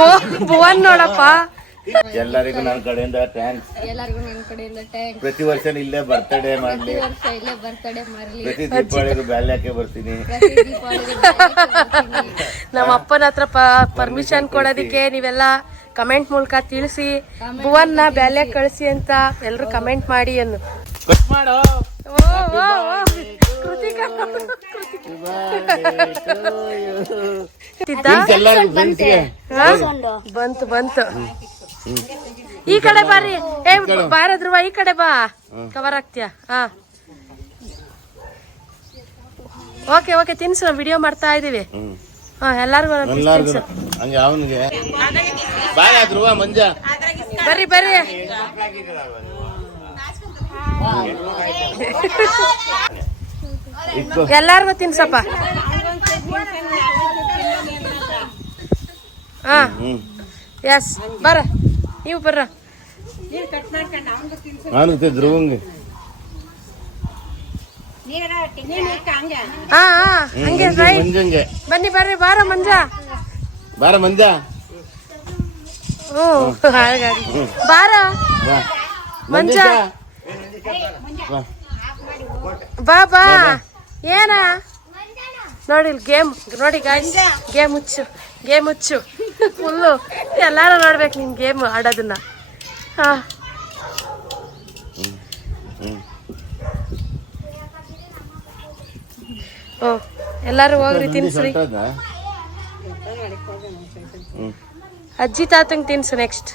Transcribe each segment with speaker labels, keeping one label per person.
Speaker 1: ಓ ಭುವನ್ ನೋಡಪ್ಪ.
Speaker 2: ಎಲ್ಲರಿಗೂ ನನ್ನ ಕಡೆಯಿಂದ ಥ್ಯಾಂಕ್ಸ್
Speaker 3: ಎಲ್ಲರಿಗೂ ನನ್ನ ಕಡೆಯಿಂದ ಥ್ಯಾಂಕ್ಸ್
Speaker 2: ಪ್ರತಿ ವರ್ಷ ಇಲ್ಲೇ ಬರ್ತಡೇ ಮಾಡ್ಲಿ.
Speaker 3: ಪ್ರತಿ ವರ್ಷ ಇಲ್ಲೇ ಬರ್ತಡೇ ಮಾಡ್ಲಿ.
Speaker 2: ಪ್ರತಿ ದೀಪಾವಳಿಗೂ ಬ್ಯಾಲ್ಯಾಕೆ ಬರ್ತೀನಿ.
Speaker 1: ನಮ್ಮ ಅಪ್ಪನ ಹತ್ರ ಪರ್ಮಿಷನ್ ಕೊಡೋದಕ್ಕೆ ನೀವೆಲ್ಲ ಕಮೆಂಟ್ ಮೂಲಕ ತಿಳಿಸಿ. ಭುವನ್ನ ಬ್ಯಾಲೆ ಕಳಿಸಿ ಅಂತ ಎಲ್ಲರೂ ಕಮೆಂಟ್ ಮಾಡಿ ಅನ್ನು ಕಟ್ ಓ, ಬಂತು. ಬಂತು ಈ ಕಡೆ ಬಾರಿ. ಏ ಬಾರದ್ರು ಧ್ರುವ ಈ ಕಡೆ ಬಾ. ಕವರ್ ಆಗ್ತೀಯಾ? ಹಾ. Okay okay ತಿನ್ಸು. ವಿಡಿಯೋ ಮಾಡ್ತಾ ಇದೀವಿ. ಹಾ ಎಲ್ಲಾರ್ಗು
Speaker 2: ಹಂಗೆ ಅವನಿಗೆ.
Speaker 1: ಬರ್ರಿ ಬರ್ರಿ. ಎಲ್ಲಾರ್ಗು ತಿನ್ಸಪ್ಪ. ಹಾ.
Speaker 2: ಹ್ಮ್
Speaker 1: ಎಸ್ ಬರ. ನೀವು ಬರ್ರ. ಹಾ ಹಾ ಹಂಗೆ ಬನ್ನಿ ಬರ್ರಿ ಬಾರ ಮಂಜ.
Speaker 2: ಬಾರ ಮಂಜ.
Speaker 1: ಓ ಹಾಗಾಗಿ ಬಾರ.
Speaker 2: ಬಾ
Speaker 1: ಮಂಜ.
Speaker 2: ಬಾ
Speaker 1: ಬಾ. ಏನ? ನೋಡಿ ಗೇಮ್ ನೋಡಿ ಗಾಯ್ಸ್ ಗೇಮ್ ಹುಚ್ಚು ಗೇಮ್ ಹುಚ್ಚು. ಫುಲ್ಲು. ಎಲ್ಲಾರು ನೋಡ್ಬೇಕು ನಿನ್ ಗೇಮ್ ಆಡೋದನ್ನ. ಹಾ. ಓ ಎಲ್ಲಾರು ಹೋಗ್ರಿ ತಿನ್ಸ್ರಿ? ಅಜ್ಜಿ ತಾತಂಗ್ ತಿನ್ಸು ನೆಕ್ಸ್ಟ್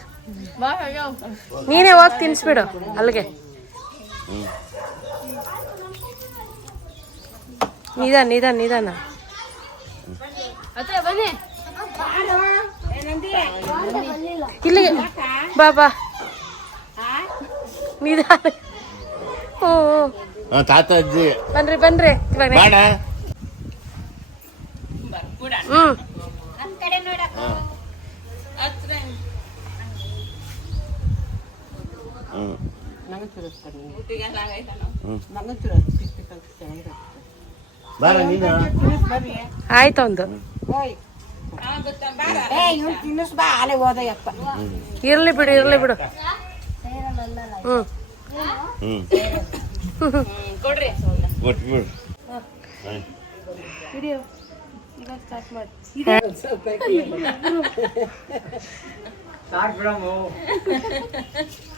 Speaker 1: ನೀನೇ ಹೋಗಿ ತಿನ್ಸ್ಬಿಡು ಅಲ್ಲಿಗೆ. ನಿಧಾನ ನಿಧಾನ ನಿಧಾನ. ಇಲ್ಲಿಗೆ ಬಾ ಬಾ. ನಿಧಾನ. ಹ್ಞೂ ಹ್ಞೂ
Speaker 2: ಹಾ, ತಾತ ಅಜ್ಜಿ
Speaker 1: ಬನ್ರಿ ಬನ್ರಿ. ಇವಾಗ
Speaker 2: ಹ್ಞೂ
Speaker 1: ಹ್ಮ್.
Speaker 2: ಬಾರ ನೀನು
Speaker 1: ಆಯ್ತು ಒಂದು ಇರ್ಲಿ ಬಿಡು ಇರ್ಲಿ ಬಿಡು ಹ್ಮ್
Speaker 2: ಹ್ಮ್ ಕೊಟ್ಬಿಡು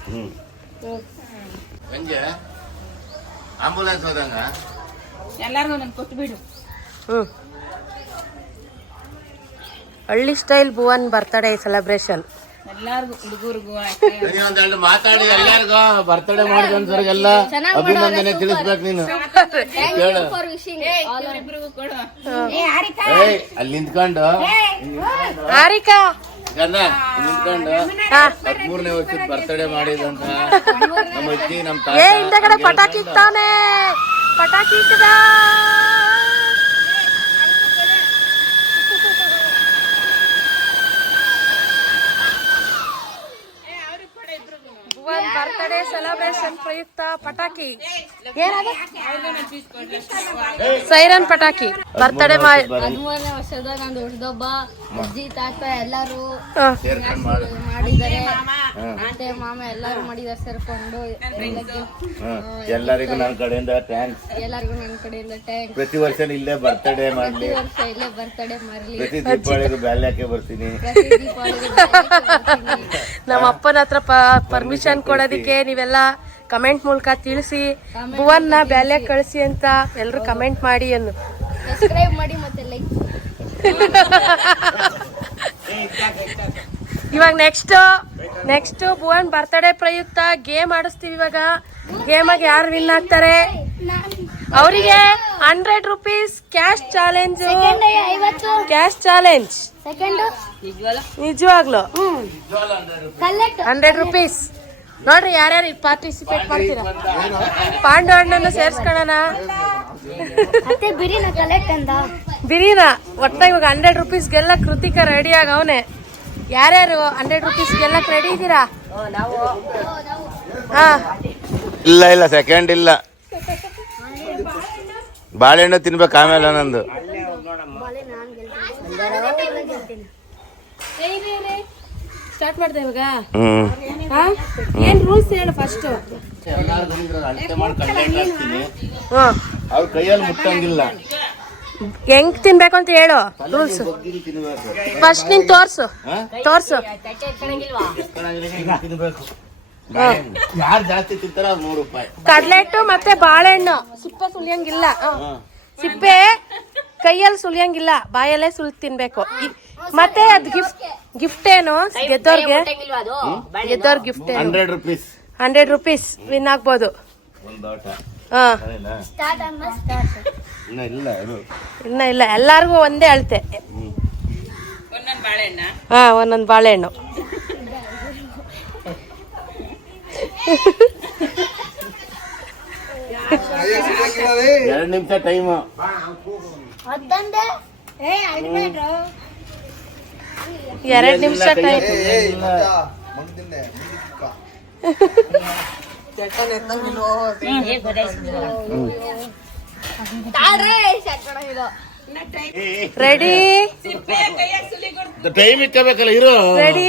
Speaker 2: ಹ್ಮ್ ಸಂಜೆ ಆಂಬುಲೆನ್ಸ್ ಹೋದಂಗ
Speaker 4: ಎಲ್ಲಾರ್ಗು ನನ್ ಕೊಟ್ಟು ಬಿಡು.
Speaker 1: ಹ್ಮ್. ಹಳ್ಳಿ ಸ್ಟೈಲ್ ಭುವನ್ ಬರ್ತ್ಡೇ ಸೆಲೆಬ್ರೇಷನ್
Speaker 4: ಎಲ್ಲಾರ್ಗು ಹುಡುಗರ್ಗು
Speaker 2: ನೀ ಒಂದೆರಡು ಮಾತಾಡಿ ಎಲ್ಲಾರ್ಗು ಬರ್ತಡೇ ಮಾಡಿದಂತವ್ರಿಗೆಲ್ಲ ಅಭಿನಂದನೆ ತಿಳಿಸ್ಬೇಕು ನೀನು. ಅಲ್ಲಿ ನಿಂತ್ಕೊಂಡು.
Speaker 1: ಹಾರಿಕಾ.
Speaker 2: ಗಂಧ ನಿಂತ್ಕೊಂಡು. ಹದಿಮೂರನೇ ವರ್ಷದ ಬರ್ತಡೇ ಮಾಡಿದಂತ ನಮ್ಮ ಅಜ್ಜಿ ನಮ್ಮ
Speaker 1: ಏ
Speaker 2: ತಾತ
Speaker 1: ಪಟಾಕಿ ಇಕ್ತಾವನೆ ಪಟಾಕಿ ಬರ್ತಡೇ ಸೆಲೆಬ್ರೇಷನ್ ಪ್ರಯುಕ್ತ ಪಟಾಕಿ. ಸೈರನ್ ಪಟಾಕಿ. ಬರ್ತಡೇ ಮಾಡಿ
Speaker 3: ಹದಿಮೂರನೇ ವರ್ಷದಾಗ ನಾನು ದೊಡ್ಡದೊಬ್ಬ ಅಜ್ಜಿ ತಾತ ಎಲ್ಲಾರು ಮಾಡಿದ್ದಾರೆ. ಅತ್ತೆ ಮಾಮ ಎಲ್ಲಾರು ಮಾಡಿದಾರೆ ಸೇರ್ಕೊಂಡು.
Speaker 2: ಎಲ್ಲರಿಗೂ ನನ್ನ ಕಡೆಯಿಂದ ಥ್ಯಾಂಕ್ಸ್
Speaker 3: ಎಲ್ಲರಿಗೂ ನನ್ನ ಕಡೆಯಿಂದ ಥ್ಯಾಂಕ್ಸ್
Speaker 2: ಪ್ರತಿ ವರ್ಷ ಇಲ್ಲೇ ಬರ್ತಡೇ ಮಾಡ್ಲಿ.
Speaker 3: ವರ್ಷ ಇಲ್ಲೇ ಬರ್ತಡೇ ಮಾಡ್ಲಿ.
Speaker 2: ಪ್ರತಿ ದೀಪಾವಳಿಗೂ ಬ್ಯಾಲ್ಯಾಕೆ ಬರ್ತೀನಿ.
Speaker 1: ನಮ್ಮ ಅಪ್ಪನ ಹತ್ರ ಪರ್ಮಿಷನ್ ಕೊಡೋದಕ್ಕೆ ನೀವೆಲ್ಲ ಕಮೆಂಟ್ ಮೂಲಕ ತಿಳಿಸಿ ಭುವನ್ನ ಬ್ಯಾಲೆ ಕಳಿಸಿ ಅಂತ ಎಲ್ರು ಕಮೆಂಟ್ ಮಾಡಿ ಅನ್ನು.
Speaker 3: ಮಾಡಿ ಮತ್ತೆ ಲೈಕ್
Speaker 1: ಇವಾಗ ನೆಕ್ಸ್ಟ್ ನೆಕ್ಸ್ಟ್ ಭುವನ್ ಬರ್ತಡೇ ಪ್ರಯುಕ್ತ ಗೇಮ್ ಆಡಿಸ್ತೀವಿ ಇವಾಗ. ಗೇಮಾಗಿ ಯಾರು ವಿನ್ ಆಗ್ತಾರೆ? ಅವರಿಗೆ hundred rupees cash
Speaker 3: challenge
Speaker 1: cash challenge
Speaker 3: second
Speaker 1: ನಿಜವಾಗ್ಲು.
Speaker 3: ಕಲೆಕ್ಟ್
Speaker 1: ಹಂಡ್ರೆಡ್ ರುಪೀಸ್ ನೋಡ್ರಿ ಯಾರ್ಯಾರು ಪಾರ್ಟಿಸಿಪೇಟ್ ಮಾಡ್ತೀರಾ? ಪಾಂಡು ಅಣ್ಣನ ಸೇರ್ಸ್ಕೊಳ್ಳೋಣ
Speaker 3: ಬಿರಿನ ಕಲೆಕ್ಟ್ ಅಂದ.
Speaker 1: ಬಿರಿನಾ ಒಟ್ಟ ಇವಾಗ ಹಂಡ್ರೆಡ್ ರುಪೀಸ್ಗೆಲ್ಲ ಕೃತಿಕ ರೆಡಿ ಆಗವನೆ ಅವನೇ. ಯಾರ್ಯಾರು ಹಂಡ್ರೆಡ್ ರುಪೀಸ್ಗೆಲ್ಲ ರೆಡಿ ಇದ್ದೀರಾ? ಹಾ.
Speaker 2: ಇಲ್ಲ ಇಲ್ಲ ಸೆಕೆಂಡ್ ಇಲ್ಲ. ಬಾಳೆಹಣ್ಣು ತಿನ್ಬೇಕು ಆಮೇಲೆ ನಂದು.
Speaker 1: ಸ್ಟಾರ್ಟ್ ಮಾಡ್ದೆ ಇವಾಗ? ಏನ್ ರೂಲ್ಸ್ ಹೇಳು ಫಸ್ಟ್
Speaker 2: ಅವ್ರ ಕೈಯಲ್ಲಿ ಮುಟ್ಟಂಗಿಲ್ಲ.
Speaker 1: ಹೆಂಗ್ ತಿನ್ಬೇಕು ಅಂತ ಹೇಳು? ರೂಲ್ಸ್ ಫಸ್ಟ್ ನೀನ್ ತೋರ್ಸು. ತೋರ್ಸು.
Speaker 2: ಯಾರು ಜಾಸ್ತಿ ತಿಂತಾರ ಅವ್ರು ನೂರು ರೂಪಾಯಿ.
Speaker 1: ಕಡ್ಲೆಟ್ಟು ಮತ್ತೆ ಬಾಳೆಹಣ್ಣು. ಸಿಪ್ಪೆ ಸುಲಿಯಂಗಿಲ್ಲ. ಸಿಪ್ಪೆ ಕೈಯಲ್ಲಿ ಸುಲಿಯಂಗಿಲ್ಲ. ಬಾಯಲ್ಲೇ ಸುಲ್ ತಿನ್ಬೇಕು. ಮತ್ತೆ ಅದ್ ಗಿಫ್ಟ್ ಗಿಫ್ಟ್ ಏನು? ಗೆದ್ದೋರ್ಗೆ? ಗೆದ್ದವ್ರ gift
Speaker 2: hundred rupees.
Speaker 1: Hundred rupees win ಆಗ್ಬೋದು?
Speaker 2: ಇನ್ನ ಇಲ್ಲ
Speaker 1: ಎಲ್ಲಾರ್ಗು ಒಂದೇ ಅಳತೆ.
Speaker 4: ಒಂದೊಂದು ಬಾಳೆಹಣ್ಣ
Speaker 1: ಹಾ ಒಂದೊಂದ್ ಬಾಳೆಹಣ್ಣು.
Speaker 2: ಎರಡು ನಿಮಿಷ ಟೈಮ್
Speaker 1: ಎರಡ್ ನಿಮಿಷ ಟೈಮ್ ರೆಡಿ
Speaker 2: ಟೈಮ್ ಇಕ್ಕಬೇಕಲ್ಲ ಇರು.
Speaker 1: Ready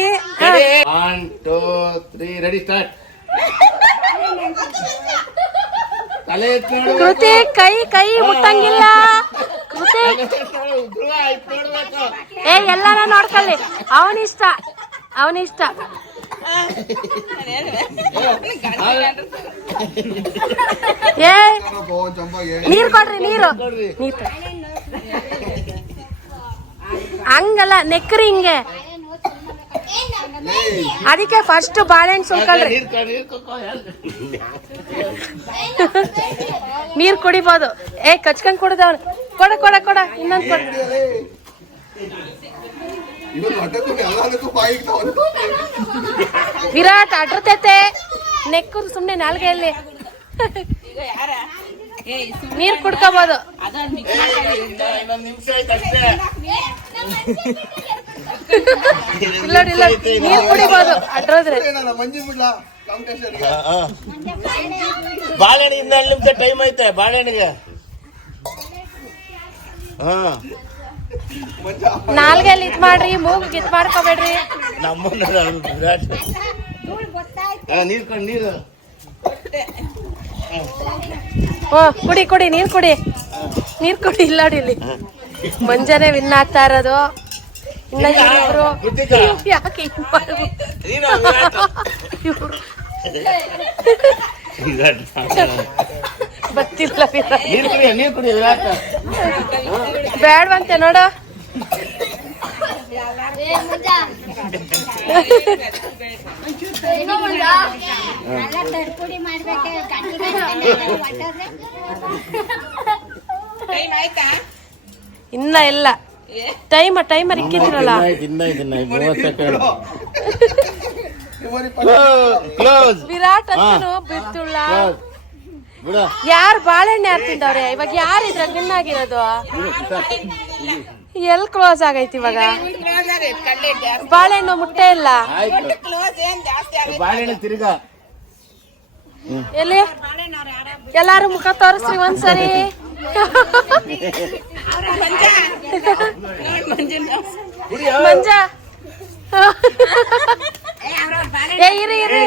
Speaker 2: one two three ready start ತಲೆ.
Speaker 1: ಕೃತಿ ಕೈ ಕೈ ಮುಟ್ಟಂಗಿಲ್ಲ.
Speaker 2: ನೋಡ್ಬೇಕು.
Speaker 1: ಏ ನೋಡ್ಕೊಳ್ಳಿ. ಅವನಿಷ್ಟ ಅವನಿಷ್ಟ ಏ, ನೀರ್ ಕೊಡ್ರಿ, ನೀರು. ಹಂಗಲ್ಲ, ನೆಕ್ರಿ ಹಿಂಗೆ. ಅದಕ್ಕೆ ಫಸ್ಟ್ ಬಾಳೆಹಣ್ಣು ಸುಲ್ಕೊಳ್ರಿ
Speaker 2: ನೀರ್
Speaker 1: ಕುಡಿಬೋದು. ಏ, ಕಚ್ಕೊಂಡ್ ಕುಡ್ದವ್ನು. ಕೊಡ ಕೊಡ ಕೊಡ ಇನ್ನೊಂದು ಕೊಡ. ವಿರಾಟ್ ಅಡ್ರತೈತೆ ನೆಕ್ಕು ಸುಮ್ನೆ ನಾಲ್ಗೆಯಲ್ಲಿ
Speaker 4: ಈಗ ಯಾರ ಏ ಸುಮ್ನೆ
Speaker 1: ನೀರ್
Speaker 2: ಕುಡ್ಕೋಬಹುದು
Speaker 1: ಇಲ್ಲ ಇಲ್ಲ ನೀರ್ ಕುಡಿಬಹುದು ಅಡ್ರೋದ್ರೆ.
Speaker 2: ಬಾಳೆಹಣ್ಣು ಇನ್ನೆರಡು ನಿಮಿಷ ಟೈಮ್ ಐತೆ ಬಾಳೆಹಣ್ಣಿಗೆ? ಹಾ
Speaker 1: ನಾಲ್ಗೆಲ್ಲಿ ಇದ್ ಮಾಡ್ರಿ ಮೂಗ್ ಇದ್ ಮಾಡ್ಕೋಬೇಡ್ರಿ.
Speaker 2: ನಮ್ಮನ್ನ ನೀರ್ ಕೊಂಡು ನೀರು.
Speaker 1: ಓ ಕುಡಿ ಕುಡಿ ನೀರ್ ಕುಡಿ. ನೀರ್ ಕುಡಿ ಇಲ್ಲ ನೋಡಿ ಇಲ್ಲಿ. ಮುಂಜಾನೆ ವಿನ್ ಆಗ್ತಾ ಇರೋದು. ಇನ್ನ. ಇವ್ರು ಯಾಕೆ ಹಿಂಗ್ ಮಾಡ್ಬೇಕು?
Speaker 2: ವಿರಾಟ್. ನೀರ್ ಕುಡಿಯ ನೀರ್ ಕುಡಿಯ ವಿರಾಟ್.
Speaker 1: ಬೇಡ್ವಂತೆ ನೋಡು. ಇನ್ನ ಇಲ್ಲ. ಟೈಮ್ ಟೈಮರ್ ಇಕ್ಕಿದ್ರಲ್ಲ. ವಿರಾಟ್ ಅಷ್ಟನು ಬಿತ್ತುಳ್ಳ ಯಾರು ಬಾಳೆಹಣ್ಣೆ ಯಾರು ತಿಂದವ್ರೆ? ಇವಾಗ ಯಾರು ಇದ್ರಾಗ ವಿನ್ ಆಗಿರೋದು? ಎಲ್ ಕ್ಲೋಸ್ ಆಗೈತಿ ಇವಾಗ? ಬಾಳೆಹಣ್ಣು ಮುಟ್ಟೆ ಇಲ್ಲ. ಎಲ್ಲಿ? ಎಲ್ಲಾರು ಮುಖ ತೋರಿಸ್ರಿ ಒಂದ್ಸರಿ. ಮಂಜ. ಏ ಇರಿ ಇರಿ.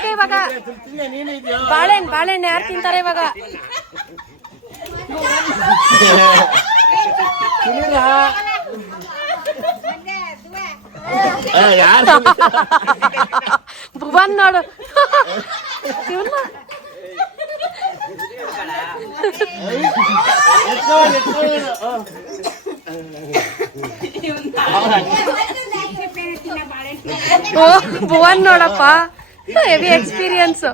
Speaker 1: ಓಕೆ ಇವಾಗ? ಬಾಳೆಹಣ್ಣು ಬಾಳೆಹಣ್ಣು ಯಾರು ತಿಂತಾರೆ ಇವಾಗ? ಭುವನ್ ನೋಡು. ಭುವನ್ ನೋಡಪ್ಪ. ಹೆವಿ ಎಕ್ಸ್ಪೀರಿಯನ್ಸ್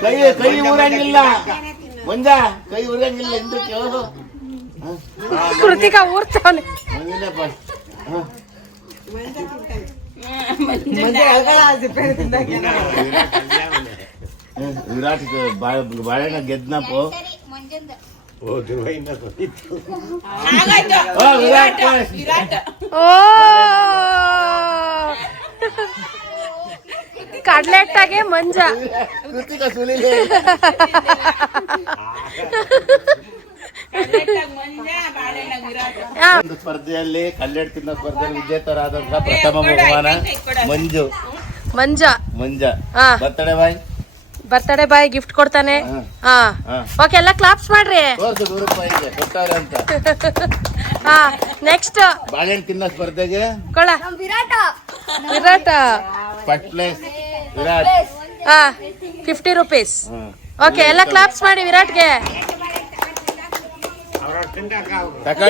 Speaker 2: ಕೈ ಕೈ ಊರಂಗಿಲ್ಲ. ಮುಂಜ ಕೈ ಊರಂಗಿಲ್ಲ ಹಿಂದಕ್ಕೆ ಹೋಗು.
Speaker 1: ಕೃತಿಕಾ ಊರ್ತಾವನೆ.
Speaker 2: ಹ. ಹ್ಮ್, ವಿರಾಟ್ ಬಾ- ಬಾಳೆಹಣ್ಣ ಗೆದ್ನಪ್ಪ. ವಿರಾಟ್
Speaker 1: ಓ
Speaker 2: ಸುಲಿಲೆ.
Speaker 4: ಕಡ್ಲೆಟ್ಟಾಗ್ ಮಂಜ
Speaker 2: ಸ್ಪರ್ಧೆಯಲ್ಲಿ ಕಲ್ಲೆಡ್ ತಿನ್ನೋ ಸ್ಪರ್ಧೆಯಲ್ಲಿ ವಿಜೇತರಾದಂತಹ ಪ್ರಥಮ ಬಹುಮಾನ ಮಂಜು.
Speaker 1: ಮಂಜ.
Speaker 2: ಮಂಜ.
Speaker 1: ಹಾ.
Speaker 2: Birthday boy.
Speaker 1: Birthday boy gift ಕೊಡ್ತಾನೆ.
Speaker 2: ಹಾ.
Speaker 1: ಓಕೆ ಎಲ್ಲ ಕ್ಲಾಪ್ಸ್ ಮಾಡ್ರಿ.
Speaker 2: ತೋರ್ಸು ನೂರು ರೂಪಾಯಿಗೆ ಕೊಟ್ಟಾರೆ ಅಂತ.
Speaker 1: ಹಾ ನೆಕ್ಸ್ಟ್
Speaker 2: ಬಾಳೆಹಣ್ಣು ತಿನ್ನೋ ಸ್ಪರ್ಧೆಗೆ
Speaker 1: ಕೊಳ
Speaker 3: ವಿರಾಟ.
Speaker 1: ವಿರಾಟ.
Speaker 2: ಫಸ್ಟ್ ಪ್ಲೇಸ್ ವಿರಾಟ್
Speaker 1: ಹಾ ಫಿಫ್ಟಿ ರುಪೀಸ್ ಓಕೆ ಎಲ್ಲ ಕ್ಲಾಪ್ಸ್ ಮಾಡಿ ವಿರಾಟ್ಗೆ.
Speaker 2: ತಕ